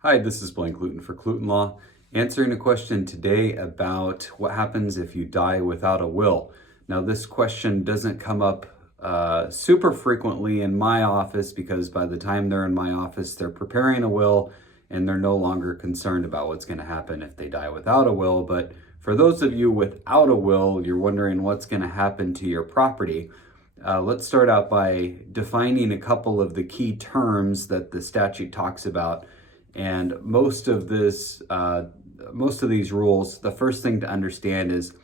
Hi, this is Blaine Cluten for Cluten Law, answering a question today about what happens if you die without a will. Now, this question doesn't come up super frequently in my office because by the time they're in my office, they're preparing a will and they're no longer concerned about what's going to happen if they die without a will. But for those of you without a will, you're wondering what's going to happen to your property. Let's start out by defining a couple of the key terms that the statute talks about. And most of these rules, the first thing to understand is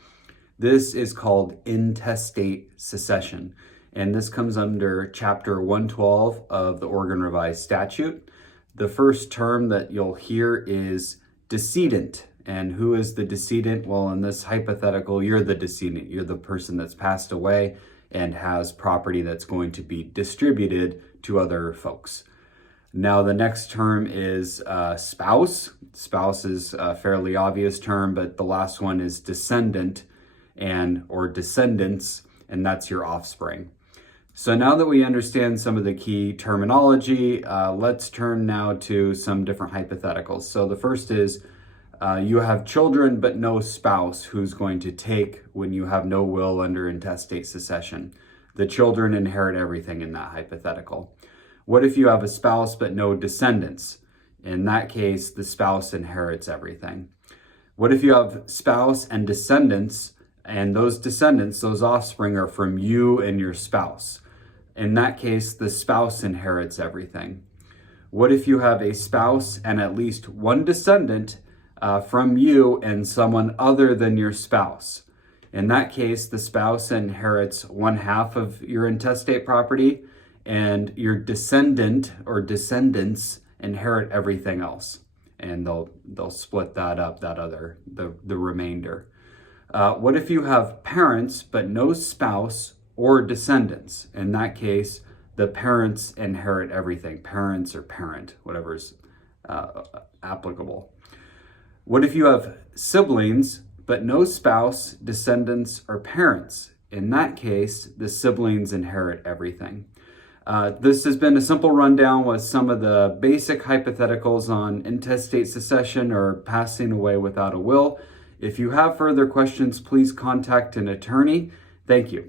this is called intestate succession. And this comes under Chapter 112 of the Oregon Revised Statute. The first term that you'll hear is decedent. And who is the decedent? Well, in this hypothetical, you're the decedent. You're the person that's passed away and has property that's going to be distributed to other folks. Now, the next term is spouse. Spouse is a fairly obvious term, but the last one is descendant or descendants, and that's your offspring. So now that we understand some of the key terminology, let's turn now to some different hypotheticals. So the first is you have children but no spouse who's going to take when you have no will under intestate succession. The children inherit everything in that hypothetical. What if you have a spouse but no descendants? In that case, the spouse inherits everything. What if you have spouse and descendants, and those descendants, those offspring, are from you and your spouse? In that case, the spouse inherits everything. What if you have a spouse and at least one descendant from you and someone other than your spouse? In that case, the spouse inherits 1/2 of your intestate property, and your descendant or descendants inherit everything else, and they'll split that up, the remainder. What if you have parents but no spouse or descendants? In that case, the parents inherit everything. Parents or parent, whatever's applicable. What if you have siblings but no spouse, descendants, or parents? In that case, the siblings inherit everything. This has been a simple rundown with some of the basic hypotheticals on intestate succession or passing away without a will. If you have further questions, please contact an attorney. Thank you.